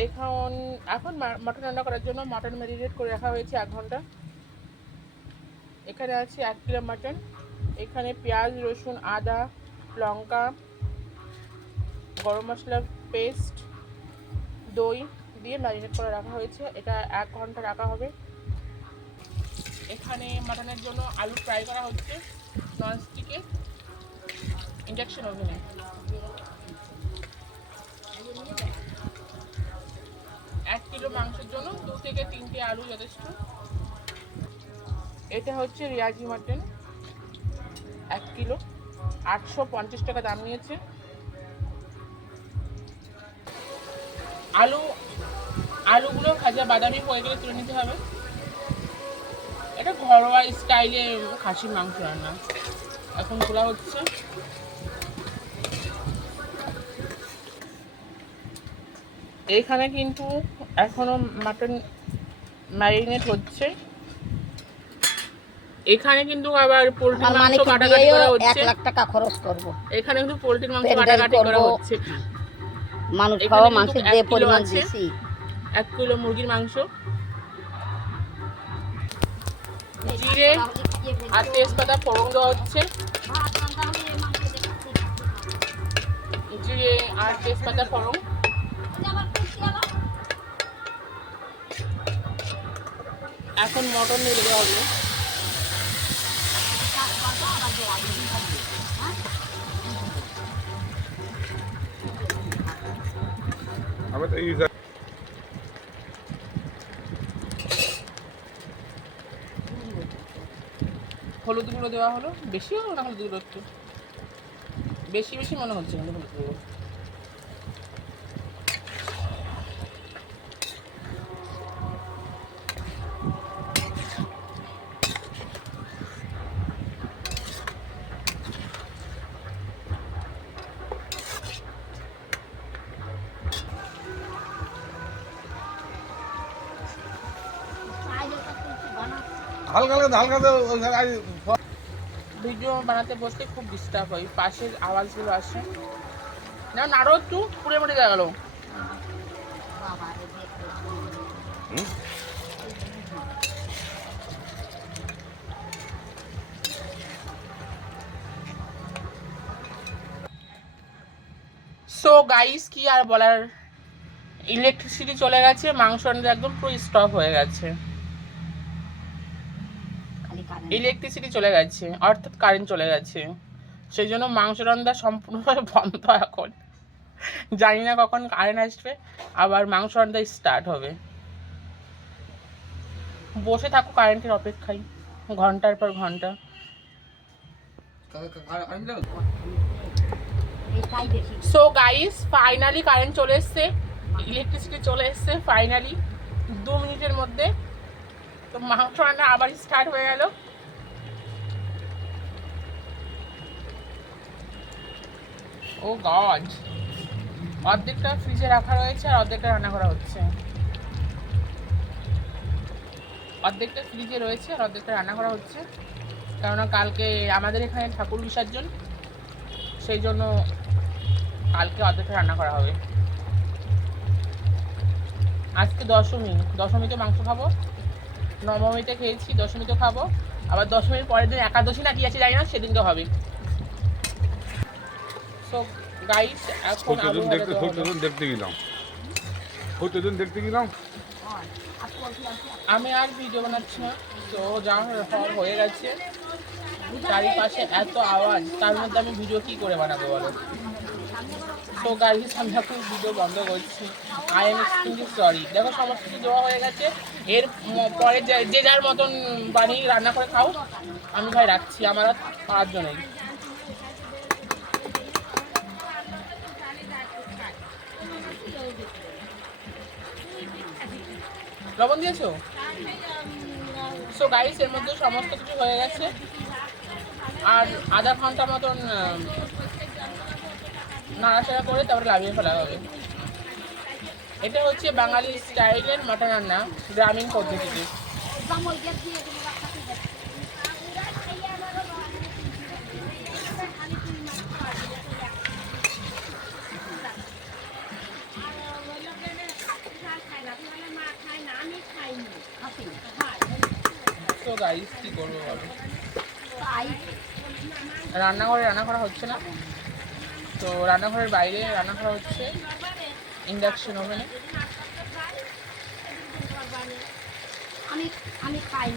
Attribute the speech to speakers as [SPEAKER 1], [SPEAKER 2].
[SPEAKER 1] এখন এখন মাটন রান্না করার জন্য মাটন ম্যারিনেট করে রাখা হয়েছে এক ঘণ্টা। এখানে আছে এক কিলো মাটন। এখানে পেঁয়াজ, রসুন, আদা, লঙ্কা, গরম মশলা পেস্ট দই দিয়ে ম্যারিনেট করে রাখা হয়েছে। এটা এক ঘণ্টা রাখা হবে। এখানে মাটনের জন্য আলু ফ্রাই করা হচ্ছে। নন ননস্টিকে ইন্ডাকশন ওভেনে মাংসের জন্য দু থেকে তিনটে আলু যথেষ্ট। এটা হচ্ছে রিয়াজি মাটন, এক কিলো, আটশো পঞ্চাশ টাকা দাম নিয়েছে। আলু, আলুগুলো ভাজা বাদামি হয়ে গেলে তুলে নিতে হবে। এটা ঘরোয়া স্টাইলে খাসির মাংস রান্না। এখন তোলা হচ্ছে। এইখানে কিন্তু এখনও মাটন ম্যারিনেট হচ্ছে। এখানে কিন্তু আবার পোলট্রি
[SPEAKER 2] মানে
[SPEAKER 1] মাংস
[SPEAKER 2] কি
[SPEAKER 1] কাটাকাটি করা হচ্ছে।
[SPEAKER 2] লাখ টাকা খরচ করব।
[SPEAKER 1] এখানে কিন্তু পোলট্রির মাংস কাটাকাটি করা হচ্ছে।
[SPEAKER 2] মানুষ খাওয়া মাংসের যে পরিমাণ দিছি
[SPEAKER 1] এক কিলো মুরগির মাংস। জিরে আর তেজপাতা ফোড়ন দেওয়া হচ্ছে। জিরে আর তেজপাতা ফোড়ন। এখন মটন নিয়ে দেওয়া হবে হলুদ গুঁড়ো দেওয়া হলো। বেশি হলো না হলুদ গুঁড়ো একটু। বেশি বেশি মনে হচ্ছে হলুদ গুঁড়ো।
[SPEAKER 3] হালকা হালকা
[SPEAKER 1] ভিডিও বানাতে বসতে খুব ডিস্টার্ব হয়। পাশের আওয়াজগুলো আসে। না আরও একটু পুড়ে মুড়ে গেল। সো গাইস কি আর বলার? ইলেকট্রিসিটি চলে গেছে, মাংস একদম পুরো স্টপ হয়ে গেছে। ইলেকট্রিসিটি চলে গেছে, অর্থাৎ কারেন্ট চলে গেছে। সেই জন্য মাংস রান্না সম্পূর্ণভাবে বন্ধ এখন। জানি না কখন কারেন্ট আসবে, আবার মাংস রান্না স্টার্ট হবে। বসে থাকো কারেন্টের অপেক্ষায়, ঘণ্টার পর
[SPEAKER 2] ঘণ্টা।
[SPEAKER 1] সো গাইস ফাইনালি কারেন্ট চলে এসছে ইলেকট্রিসিটি চলে এসছে ফাইনালি দু মিনিটের মধ্যে তো মাংস রান্না আবার স্টার্ট হয়ে গেল। Oh God. অর্ধেকটা ফ্রিজে রাখা রয়েছে আর অর্ধেকটা রান্না করা হচ্ছে। অর্ধেকটা ফ্রিজে রয়েছে আর অর্ধেকটা রান্না করা হচ্ছে। কেননা কালকে আমাদের এখানে ঠাকুর বিসর্জন, সেই জন্য কালকে অর্ধেকটা রান্না করা হবে। আজকে দশমী, দশমীতে মাংস খাব। নবমীতে খেয়েছি দশমীতে খাব। আবার দশমীর পরের দিন একাদশী না কি আছে জানি না সেদিনকে হবে সো গাইস এখন আলু
[SPEAKER 3] দেখতে গেলাম। প্রতিদিন দেখতে গেলাম?
[SPEAKER 1] আমি আর ভিডিও বানাচ্ছি না। তো যা হয়ে গেছে। চারিপাশে এত আওয়াজ, তার মধ্যে আমি ভিডিও কি করে বানাবো বলো? তো গাইস আমি এখন ভিডিও বন্ধ করছি। আই এম এক্সট্রিমলি সরি দেখো, সমস্ত কিছু দেওয়া হয়ে গেছে। এর পরে যে- যার মতন বানিয়ে রান্না করে খাও। আমি ভাই রাখছি, আমার আর পাঁচ জনেই লবণ দিয়েছ? সো গাইস এর মধ্যে সমস্ত কিছু হয়ে গেছে। আর আধা ঘণ্টা মতন নাড়াচাড়া করে তারপরে লাভিয়ে ফেলা হবে। এটা হচ্ছে বাঙালি স্টাইলের মাটন রান্না, গ্রামীণ পদ্ধতিতে।
[SPEAKER 4] তো কি করব রান্নাঘরে রান্না করা হচ্ছে না। তো রান্নাঘরের বাইরে রান্না করা হচ্ছে ইন্ডাকশন ওভেনে
[SPEAKER 2] আমি আমি খাই।